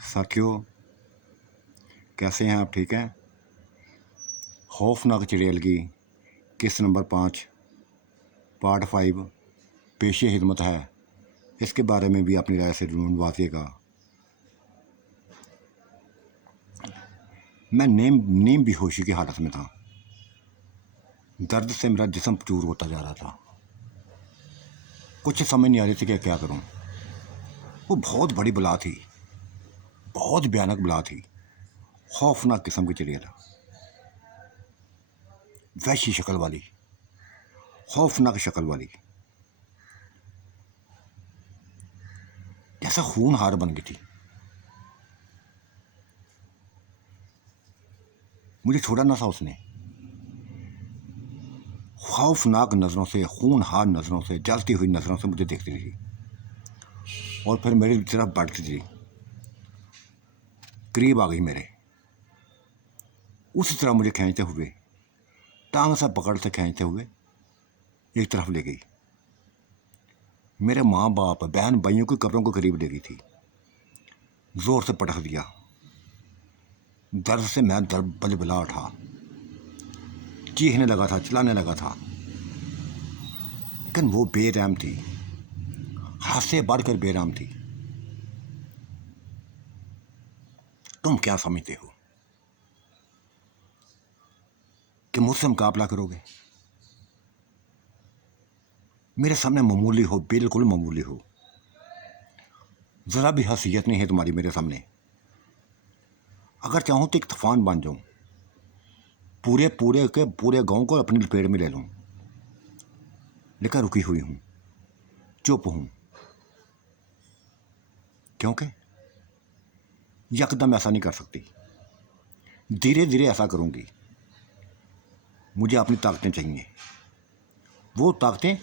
साथियों, कैसे हैं आप? ठीक हैं? खौफनाक चिड़ैल की किस्त नंबर 5 पार्ट 5 पेशे हिदमत है। इसके बारे में भी अपनी राय से ढूंढ वाजिएगा। मैं नीम बेहोशी की हालत में था। दर्द से मेरा जिस्म चूर होता जा रहा था। कुछ समझ नहीं आ रही थी कि क्या करूं। वो बहुत बड़ी बला थी, बहुत भयानक बला थी। खौफनाक किस्म की चिड़ैल, वैसी शक्ल वाली, खौफनाक शक्ल वाली, जैसा खून हार बन गई थी। मुझे छोड़ा ना था उसने। खौफनाक नज़रों से, खून हार नज़रों से, जलती हुई नज़रों से मुझे देखती थी और फिर मेरी तरफ बढ़ती थी। करीब आ गई मेरे। उसी तरह मुझे खींचते हुए, टांग से पकड़ से खींचते हुए एक तरफ ले गई। मेरे माँ बाप, बहन भाइयों की कब्रों को करीब ले गई थी। जोर से पटक दिया। दर्द से मैं दर्द बलबला उठा, चीखने लगा था, चिल्लाने लगा था। लेकिन वो बेरहम थी, हाथ से बढ़कर बेरहम थी। तुम क्या समझते हो कि मुझसे मुकाबला करोगे? मेरे सामने मामूली हो, बिल्कुल मामूली हो, ज़रा भी हैसियत नहीं है तुम्हारी मेरे सामने। अगर चाहूँ तो एक तूफान बन जाऊँ, पूरे गांव को अपनी लपेट में ले लूँ। लेकिन रुकी हुई हूँ, चुप हूँ, क्योंकि यकदम ऐसा नहीं कर सकती। धीरे धीरे ऐसा करूँगी। मुझे अपनी ताकतें चाहिए, वो ताकतें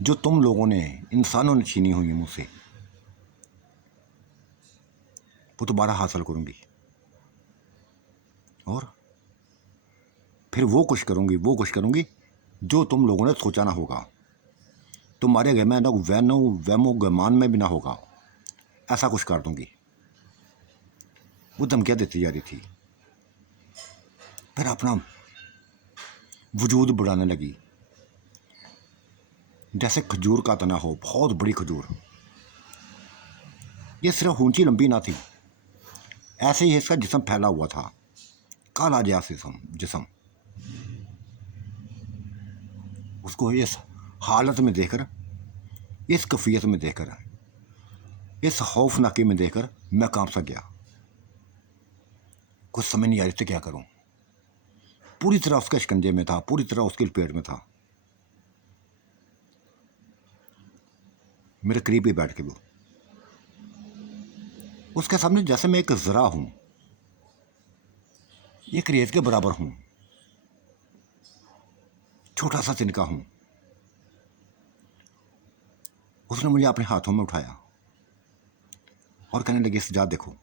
जो तुम लोगों ने, इंसानों ने छीनी हुई हैं मुझसे, वो दोबारा हासिल करूँगी। और फिर वो कुछ करूँगी जो तुम लोगों ने सोचा ना होगा। तुम्हारे घर में ना वैमो गमान में भी ना होगा। ऐसा कुछ कर दूँगी। वो धमकियाँ देती जा रही थी। फिर अपना वजूद बढ़ाने लगी, जैसे खजूर का तना हो, बहुत बड़ी खजूर। ये सिर्फ ऊंची लंबी ना थी, ऐसे ही इसका जिस्म फैला हुआ था, काला जैसा जिस्म। उसको इस हालत में देखकर, इस कैफियत में देखकर, इस खौफनाकी में देखकर मैं कांप सा गया। कुछ समझ नहीं आ रही थी क्या करूं। पूरी तरह उसके शिकंजे में था, पूरी तरह उसके लपेट में था। मेरे करीब ही बैठ के वो, उसके सामने जैसे मैं एक जरा हूं, एक रेत के बराबर हूं, छोटा सा तिनका हूं। उसने मुझे अपने हाथों में उठाया और कहने लगी, सजाद देखो,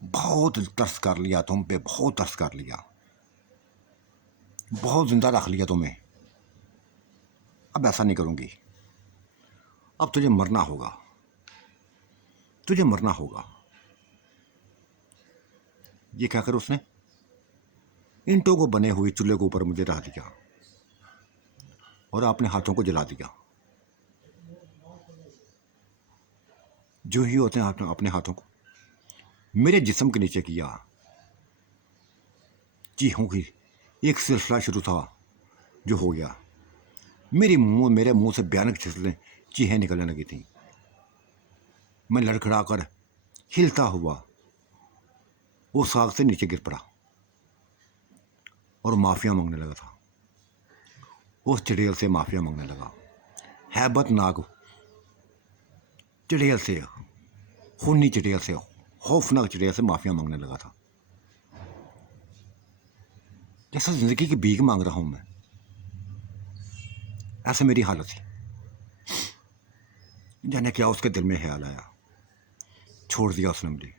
बहुत तरस कर लिया तुम पे, बहुत तरस कर लिया, बहुत जिंदा रख लिया तुम्हें। अब ऐसा नहीं करूंगी। अब तुझे मरना होगा, तुझे मरना होगा। ये कहकर उसने ईंटों को बने हुए चूल्हे के ऊपर मुझे रख दिया और अपने हाथों को जला दिया। जो ही होते हैं अपने हाथों को मेरे जिस्म के नीचे किया। चीखों की एक सिलसिला शुरू था जो हो गया। मेरे मुंह से भयानक चीखें निकलने लगी थी। मैं लड़खड़ाकर हिलता हुआ वो साग से नीचे गिर पड़ा और माफिया मांगने लगा था। उस चिड़ैल से माफिया मांगने लगा, हैबतनाक चिड़ैल से, खूनी चिड़ैल से, खौफनाक चिड़ैल से माफिया मांगने लगा था। जैसा जिंदगी की भीख मांग रहा हूं मैं, ऐसे मेरी हालत थी। जाने क्या उसके दिल में ख्याल आया। छोड़ दिया उसने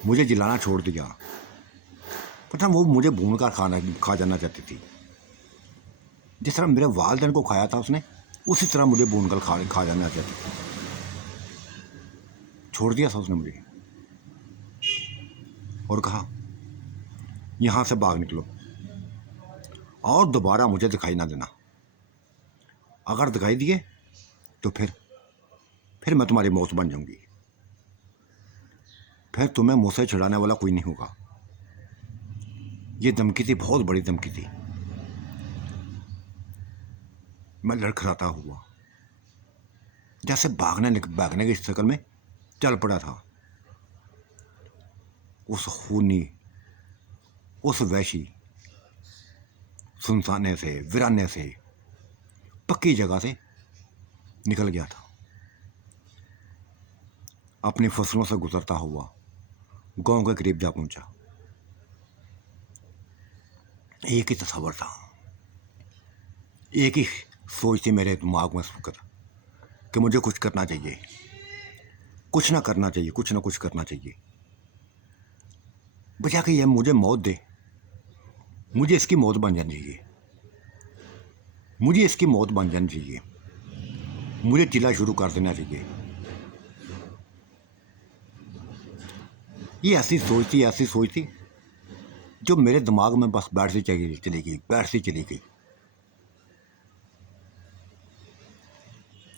मुझे जिलाना छोड़ दिया। पता वो मुझे भून कर खा जाना चाहती थी। जिस तरह मेरे वालिदैन को खाया था उसने, उसी तरह मुझे भून कर खा जाना चाहती थी। छोड़ दिया था उसने मुझे और कहा यहाँ से भाग निकलो और दोबारा मुझे दिखाई ना देना। अगर दिखाई दिए तो फिर मैं तुम्हारी मौत बन जाऊंगी। फिर तुम्हें मुझसे छुड़ाने वाला कोई नहीं होगा। ये धमकी थी, बहुत बड़ी धमकी थी। मैं लड़खड़ाता हुआ जैसे भागने की शक्ल में चल पड़ा था। उस खूनी, उस वैशी सुनसाने से, वीराने से, पक्की जगह से निकल गया था। अपनी फसलों से गुजरता हुआ गांव के करीब जा पहुंचा। एक ही तस्वर था, एक ही सोच थी मेरे दिमाग में इस वक्त कि मुझे कुछ करना चाहिए, कुछ ना करना चाहिए, कुछ ना कुछ करना चाहिए। बचा के यह मुझे मौत दे, मुझे इसकी मौत बन जानी चाहिए, मुझे इसकी मौत बन जानी चाहिए, मुझे चिल्ला शुरू कर देना चाहिए। ये ऐसी सोच थी जो मेरे दिमाग में बस बैठती चली गई।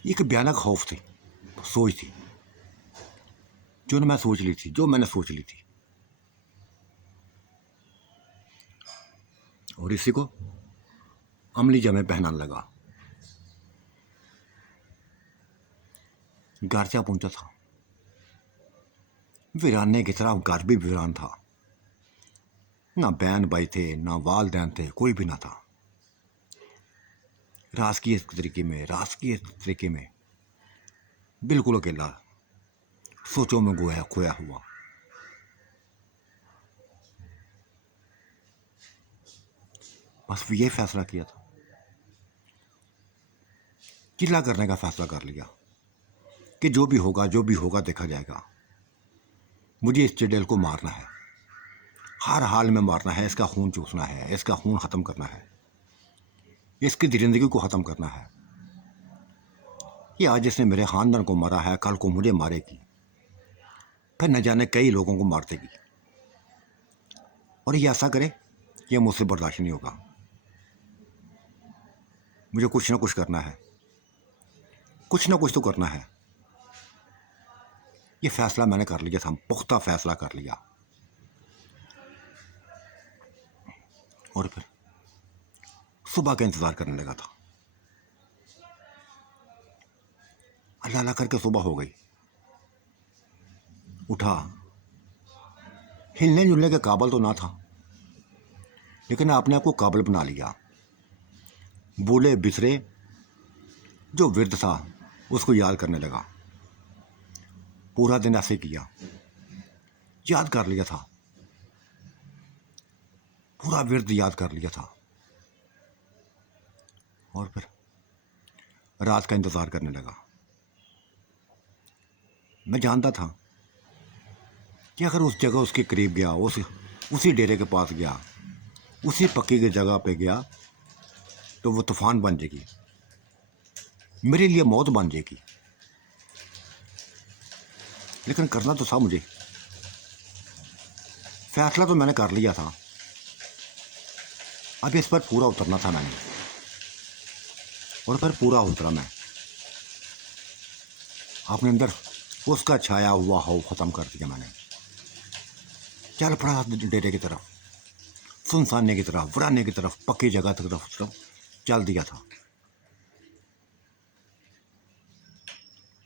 एक भयानक खौफ थी, सोच थी जो मैंने सोच ली थी और इसी को अमली जामे पहनाने लगा। घर जा पहुंचा था, वीराने की तरह घर भी वीरान था। ना बहन भाई थे, ना वालदैन थे, कोई भी ना था। राजकीय तरीके में बिल्कुल अकेला, सोचों में खोया हुआ। बस ये फैसला किया था, चिल्ला करने का फैसला कर लिया कि जो भी होगा देखा जाएगा। मुझे इस चुड़ैल को मारना है, हर हाल में मारना है, इसका खून चूसना है, इसका खून ख़त्म करना है, इसकी जिंदगी को ख़त्म करना है। ये आज इसने मेरे ख़ानदान को मारा है, कल को मुझे मारेगी, फिर न जाने कई लोगों को मार देगी। और ये ऐसा करे, ये मुझसे बर्दाश्त नहीं होगा। मुझे कुछ ना कुछ करना है, कुछ ना कुछ तो करना है। ये फैसला मैंने कर लिया था, पुख्ता फैसला कर लिया। और फिर सुबह का इंतज़ार करने लगा था। अल्लाह अल्लाह करके सुबह हो गई। उठा, हिलने जुलने के काबिल तो ना था, लेकिन आपने आपको काबिल बना लिया। बूढ़े बिसरे जो वृद्ध था उसको याद करने लगा। पूरा दिन ऐसे किया, याद कर लिया था, पूरा वृद्ध याद कर लिया था। और फिर रात का इंतज़ार करने लगा। मैं जानता था कि अगर उस जगह उसके करीब गया, उसी डेरे के पास गया, उसी पक्की की जगह पे गया, तो वो तूफान बन जाएगी, मेरे लिए मौत बन जाएगी। लेकिन करना तो था मुझे, फैसला तो मैंने कर लिया था। अब इस पर पूरा उतरना था मैंने, और फिर पूरा उतरा मैं। अपने अंदर उसका छाया हुआ खौफ ख़त्म कर दिया मैंने। चल पड़ा डेरे की तरफ, सुनसाने की तरफ, वीराने की तरफ, पक्की जगह की तरफ चल दिया था।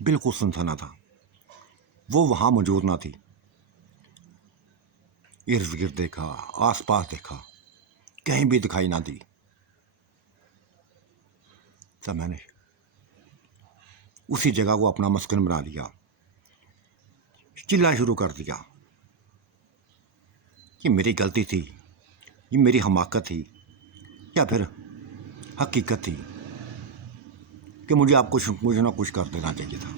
बिल्कुल सुनसाना था, वो वहाँ मौजूद ना थी। इर्द गिर्द देखा, आसपास देखा, कहीं भी दिखाई ना दी। तब मैंने उसी जगह को अपना मस्कन बना लिया, चिल्ला शुरू कर दिया। ये मेरी गलती थी, ये मेरी हमाकत थी, या फिर हकीकत थी कि मुझे आपको कुछ ना कुछ कर देना चाहिए था।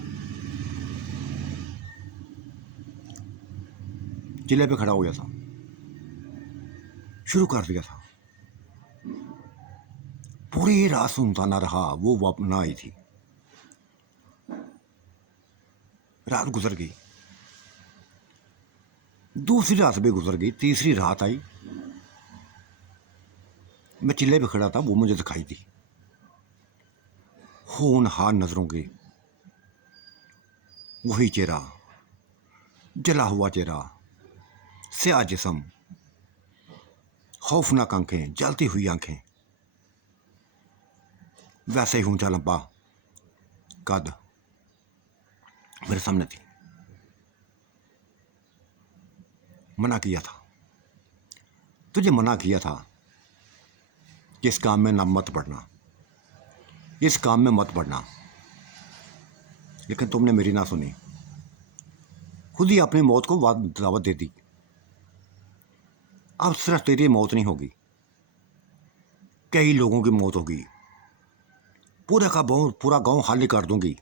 चिल्ले पे खड़ा हो गया था, शुरू कर दिया था। पूरी रात सुनसाना रहा, वो ना आई थी। रात गुजर गई, दूसरी रात भी गुजर गई, तीसरी रात आई। मैं चिल्ले पे खड़ा था, वो मुझे दिखाई दी। होनहार नजरों की वही चेहरा, जला हुआ चेहरा, स्याह जिस्म, खौफनाक आंखें, जलती हुई आंखें, वैसे ही ऊंचा लंबा कद मेरे सामने थी। मना किया था, तुझे मना किया था कि इस काम में ना मत पड़ना, इस काम में मत पड़ना, लेकिन तुमने मेरी ना सुनी, खुद ही अपनी मौत को दावत दे दी। अब सिर्फ तेरी मौत नहीं होगी, कई लोगों की मौत होगी, पूरा गांव खाली कर दूंगी।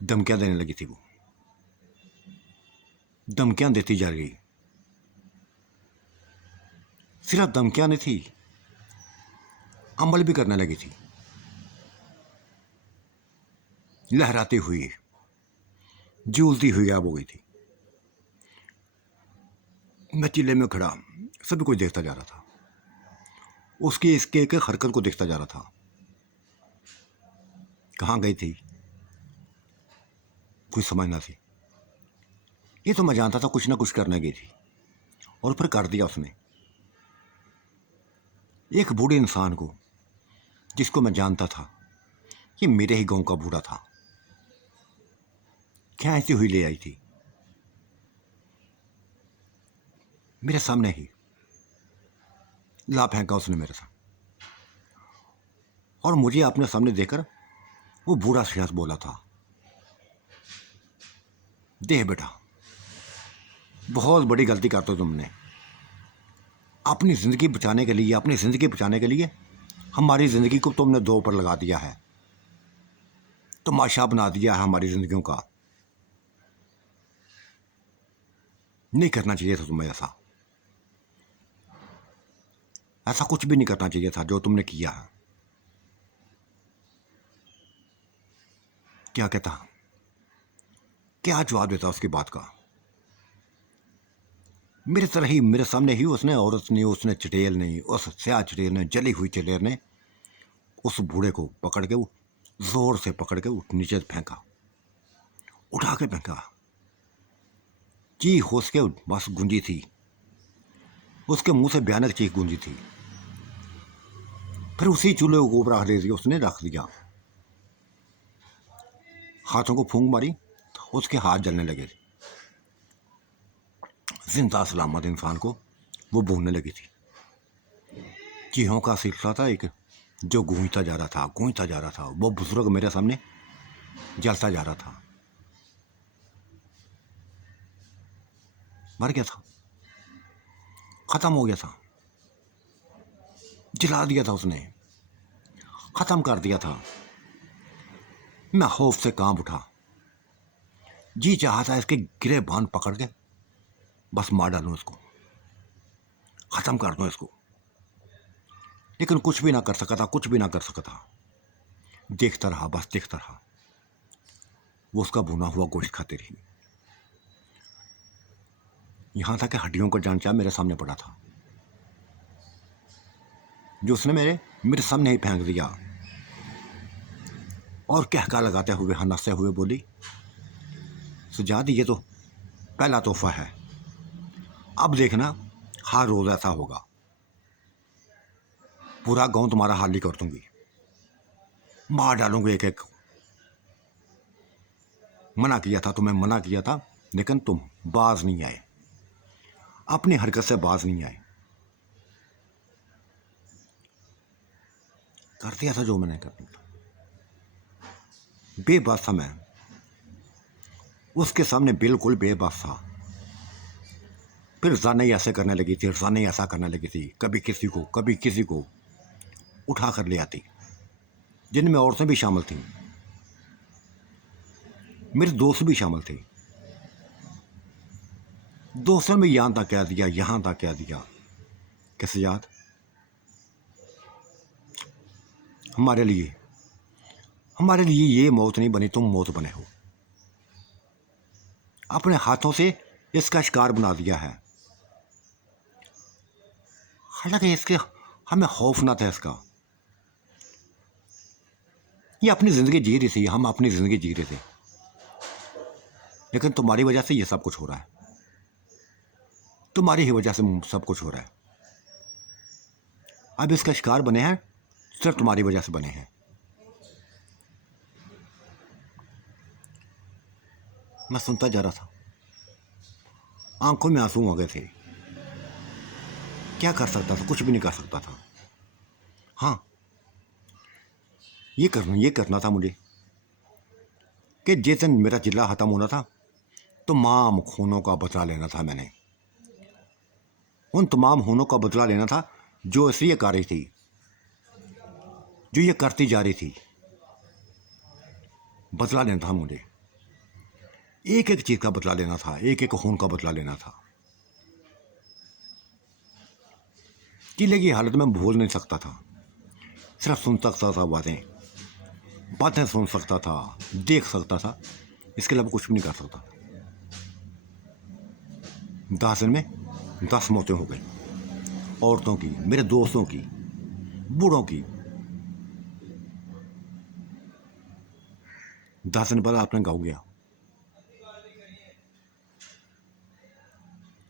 धमकियां देने लगी थी वो, धमकियां देती जा रही। सिर्फ धमकियां नहीं थी, अमल भी करने लगी थी। लहराती हुई, झूलती हुई गायब हो गई थी। मैं चिल्ले में खड़ा सभी कुछ देखता जा रहा था, उसकी इसके एक हरकत को देखता जा रहा था। कहाँ गई थी कुछ समझ ना थी। ये तो मैं जानता था कुछ ना कुछ करने गई थी, और फिर कर दिया उसने। एक बूढ़े इंसान को, जिसको मैं जानता था कि मेरे ही गांव का बूढ़ा था, क्या ऐसी हुई ले आई थी मेरे सामने ही, ला फेंका उसने मेरे साथ। और मुझे अपने सामने देखकर वो बूढ़ा शख्स बोला था, देख बेटा, बहुत बड़ी गलती करते हो तुमने। अपनी ज़िंदगी बचाने के लिए, अपनी ज़िंदगी बचाने के लिए हमारी ज़िंदगी को तुमने दो पर लगा दिया है, तमाशा बना दिया है हमारी ज़िंदगियों का। नहीं करना चाहिए था तुम्हें ऐसा, ऐसा कुछ भी नहीं करना चाहिए था जो तुमने किया है। क्या कहता, क्या जवाब देता उसकी बात का। मेरे तरह ही, मेरे सामने ही उसने, औरत ने, उसने चटेल ने, उस स्याह चटेल ने, जली हुई चटेल ने उस बूढ़े को पकड़ के, वो जोर से पकड़ के वो नीचे फेंका, उठा के फेंका। चीख उसके बस गूंजी थी, उसके मुंह से भयानक चीख गूंजी थी। फिर उसी चूल्हे को ऊपर रख दिया, उसने रख दिया, हाथों को फूंक मारी, उसके हाथ जलने लगे। जिंदा सलामत इंसान को वो भूनने लगी थी। चीहों का सिलसिला था एक, जो गूंजता जा रहा था, गूंजता जा रहा था। वो बुजुर्ग मेरे सामने जलता जा रहा था, मर गया था, खत्म हो गया था, जला दिया था उसने, खत्म कर दिया था। मैं खौफ से कांप उठा, जी चाहा था इसके गिरेबान पकड़ के बस मार डालूं इसको, खत्म कर दूं इसको, लेकिन कुछ भी ना कर सका था, कुछ भी ना कर सका था। देखता रहा, बस देखता रहा। वो उसका भुना हुआ गोश्त खाती रही, यहां तक कि हड्डियों का जांचा मेरे सामने पड़ा था, जो उसने मेरे सामने ही फेंक दिया। और कहका लगाते हुए, हंसते हुए बोली, सुजात, ये तो पहला तोहफा है, अब देखना हर रोज ऐसा होगा, पूरा गांव तुम्हारा हाल ही कर दूंगी, मार डालूंगी एक एक। मना किया था तुम्हें, मना किया था, लेकिन तुम बाज नहीं आए, अपनी हरकत से बाज नहीं आए। कर दिया था जो मैंने करना था, बेबस था मैं उसके सामने, बिल्कुल बेबस था। फिर जाने ऐसे करने लगी थी, जाने ऐसा करने लगी थी, कभी किसी को, कभी किसी को उठा कर ले आती, जिनमें औरतें भी शामिल थीं, मेरे दोस्त भी शामिल थे। दोस्तों में यहाँ तक कह दिया, यहाँ तक कह दिया कि सजाद, हमारे लिए, हमारे लिए ये मौत नहीं बनी, तुम मौत बने हो। अपने हाथों से इसका शिकार बना दिया है। हालांकि इसके हमें खौफ ना था इसका। ये अपनी ज़िंदगी जी रही थी, हम अपनी ज़िंदगी जी रहे थे, लेकिन तुम्हारी वजह से ये सब कुछ हो रहा है। तुम्हारी ही वजह से सब कुछ हो रहा है। अब इसका शिकार बने हैं, सिर्फ तुम्हारी वजह से बने हैं। मैं सुनता जा रहा था, आंखों में आंसू आ गए थे। क्या कर सकता था? कुछ भी नहीं कर सकता था। हाँ, ये करना था मुझे कि जिस दिन मेरा जिला ख़त्म होना था, तमाम खूनों का बदला लेना था मैंने। उन तमाम खूनों का बदला लेना था जो इसलिए कर रही थी, जो ये करती जा रही थी। बदला लेना था मुझे, एक एक चीज़ का बदला लेना था, एक एक खून का बदला लेना था। जिले की हालत में भूल नहीं सकता था, सिर्फ सुन सकता था बातें सुन सकता था, देख सकता था, इसके अलावा कुछ भी नहीं कर सकता था। 10 दिन में 10 मौतें हो गई, औरतों की, मेरे दोस्तों की, बूढ़ों की। 10 दिन बाद आपने गाँव गया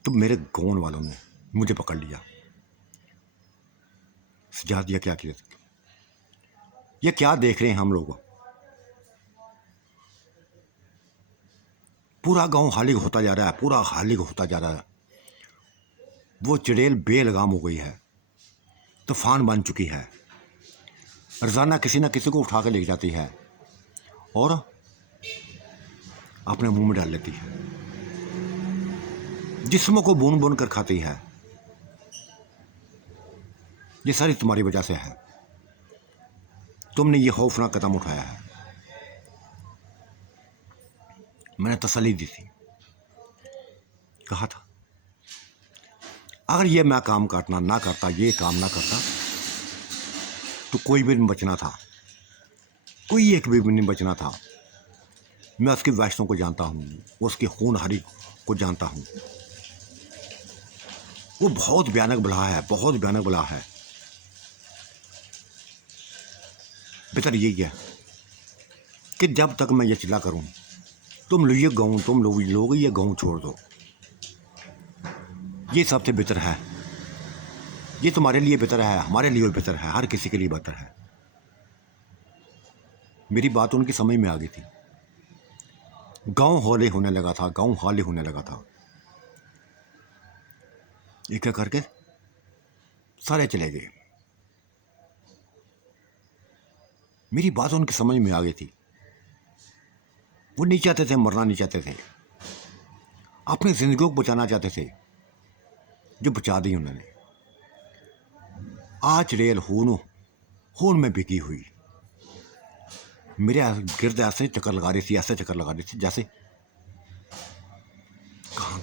तो मेरे गाँव वालों ने मुझे पकड़ लिया, सजा दिया। क्या किया? ये क्या देख रहे हैं हम लोग? पूरा गांव हालिग होता जा रहा है, पूरा हालिग होता जा रहा है। वो चुड़ैल बेलगाम हो गई है, तूफान बन चुकी है। रोजाना किसी न किसी को उठा के ले जाती है और अपने मुंह में डाल लेती है, जिस्मों को बुन बुन कर खाती है। ये सारी तुम्हारी वजह से है। तुमने ये खौफनाक कदम उठाया है। मैंने तसल्ली दी थी, कहा था अगर ये मैं काम काटना ना करता, ये काम ना करता, तो कोई भी नहीं बचना था, कोई एक भी नहीं बचना था। मैं उसकी वैश्यों को जानता हूँ, उसकी खूनहारी को जानता हूँ। वो बहुत भयानक बला है, बहुत भयानक बला है। बेहतर यही है कि जब तक मैं ये चिल्ला करूँ, तुम लोग ये गाँव छोड़ दो। ये सबसे बेहतर है। ये तुम्हारे लिए बेहतर है, हमारे लिए बेहतर है, हर किसी के लिए बेहतर है। मेरी बात उनकी समझ में आ गई थी। गांव हौले होने लगा था, गांव हौले होने लगा था। एक एक करके सारे चले गए। मेरी बात उनकी समझ में आ गई थी। वो नहीं चाहते थे, मरना नहीं चाहते थे, अपनी जिंदगी को बचाना चाहते थे, जो बचा दी उन्होंने। आज रेल खून में बिकी हुई मेरे गिर्द ऐसे चक्कर लगा रही थी, ऐसे चक्कर लगा रही थी जैसे कहाँ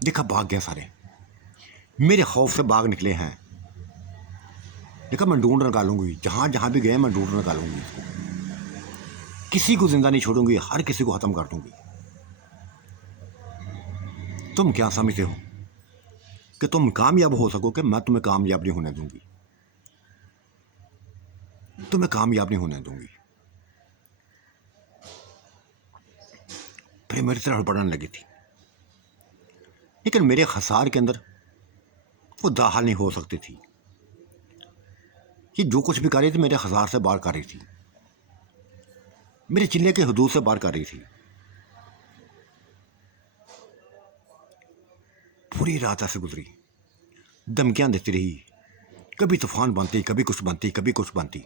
देखा भाग गया सारे, मेरे खौफ से भाग निकले हैं। देखा मैं ढूंढ निकालूंगी, जहां जहां भी गए मैं ढूंढ निकालूंगी इसको। किसी को जिंदा नहीं छोड़ूंगी, हर किसी को खत्म कर दूंगी। तुम क्या समझते हो कि तुम कामयाब हो सकोगे? मैं तुम्हें कामयाब नहीं होने दूंगी, तुम्हें कामयाब नहीं होने दूंगी। फिर मेरी तरफ बढ़ने लगी थी, लेकिन मेरे खसार के अंदर वो दाखिल नहीं हो सकती थी। कि जो कुछ भी कर रही थी मेरे खसार से बाहर कर रही थी, मेरे चिल्ले के हदूद से बाहर कर रही थी। पूरी रात ऐसे गुजरी, धमकियां देती रही, कभी तूफान बनती, कभी कुछ बनती, कभी कुछ बनती।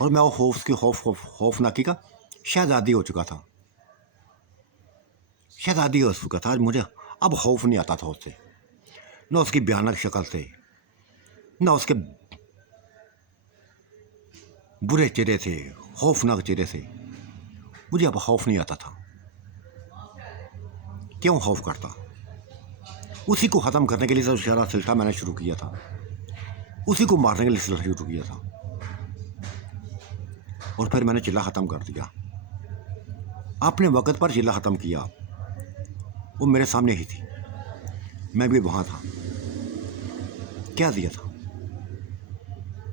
और मैं वो खौफनाकी का शहजादी हो चुका था, शहजादी हो चुका था। मुझे अब खौफ नहीं आता था उससे, न उसकी भयानक शक्ल से, न उसके बुरे चेहरे से, खौफनाक चेहरे से। मुझे अब खौफ नहीं आता था। क्यों खौफ करता? उसी को ख़त्म करने के लिए तो सारा सिलसिला मैंने शुरू किया था, उसी को मारने के लिए सिलसिला शुरू किया था, और फिर मैंने चिल्ला ख़त्म कर दिया। आपने वक़्त पर जिला ख़त्म किया, वो मेरे सामने ही थी, मैं भी वहाँ था। क्या दिया था?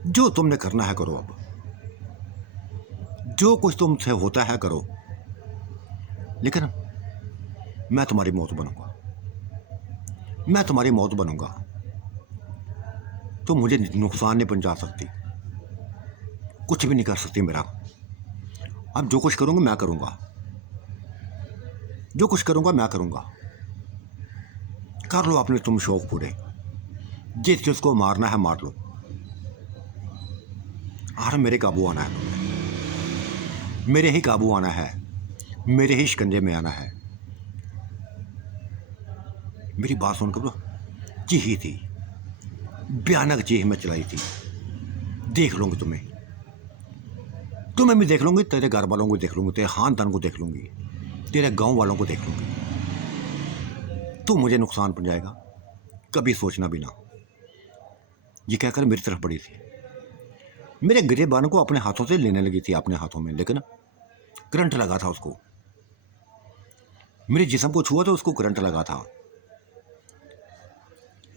जो तुमने करना है करो, अब जो कुछ तुमसे होता है करो, लेकिन मैं तुम्हारी मौत बनूंगा, मैं तुम्हारी मौत बनूंगा। तुम मुझे नुकसान नहीं पहुंचा सकती, कुछ भी नहीं कर सकती मेरा। अब जो कुछ करूंगा मैं करूंगा, जो कुछ करूंगा मैं करूंगा। कर लो अपने तुम शौक पूरे, जिसको मारना है मार लो। और मेरे काबू आना है तुम्हें, मेरे ही काबू आना है, मेरे ही शिकंजे में आना है। मेरी बात सुनकर चीही थी, भयानक चीख में चलाई थी। देख लूंगी तुम्हें, तुम्हें भी देख लूंगी, तेरे घर वालों को देख लूंगी, तेरे खानदान को देख लूंगी, तेरे गांव वालों को देख लूंगी। तू मुझे नुकसान पहुंचाएगा कभी सोचना भी ना। ये कहकर मेरी तरफ बढ़ी थी, मेरे गिरेबान को अपने हाथों से लेने लगी थी, अपने हाथों में, लेकिन करंट लगा था उसको। मेरे जिस्म को छुआ तो उसको करंट लगा था,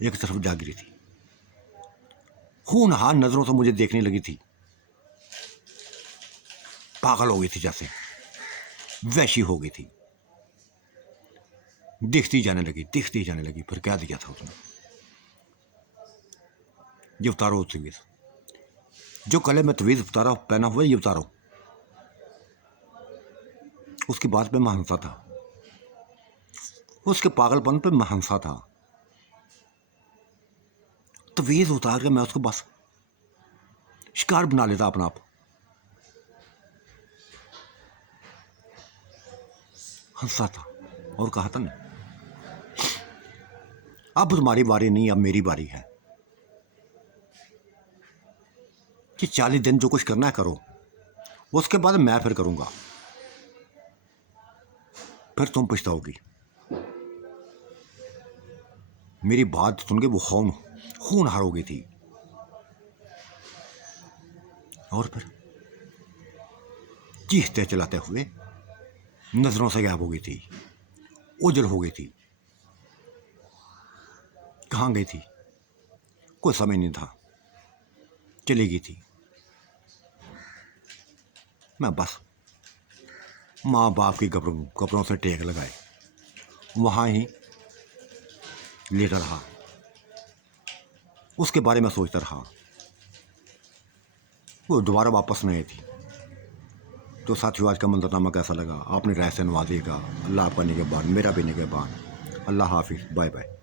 एक तरफ जा गिरी थी, खूनहार नजरों से मुझे देखने लगी थी, पागल हो गई थी, जैसे वैसी हो गई थी, दिखती जाने लगी, दिखती जाने लगी। फिर क्या दिया था उसने? ये उतारो तवीज़, जो कले में तवीज़ उतारा पहना हुआ, ये उतारो। उसकी बात पे मैं हंसा था, उसके पागलपन पे मैं हंसा था। तवीज़ उतार के मैं उसको बस शिकार बना लेता अपना आप। हंसा था और कहा था ना, अब तुम्हारी बारी नहीं, अब मेरी बारी है कि 40 दिन जो कुछ करना है करो, उसके बाद मैं फिर करूंगा, फिर तुम पछताओगी। मेरी बात सुन के वो खूनहार हो गई थी, और फिर चीखते चलाते हुए नजरों से गायब हो गई थी, ओझल हो गई थी। कहाँ गई थी कोई समय नहीं था, चली गई थी। मैं बस माँ बाप की कपड़ों से टेक लगाए वहाँ ही लेटा रहा, उसके बारे में सोचता रहा। वो दोबारा वापस नहीं आई थी। तो साथियों, आज का मंजरनामा कैसा लगा? आपने राय से नवाजिएगा। अल्लाह आपका निगहबान, मेरा भी निगहबान। अल्लाह हाफिज़, बाय बाय।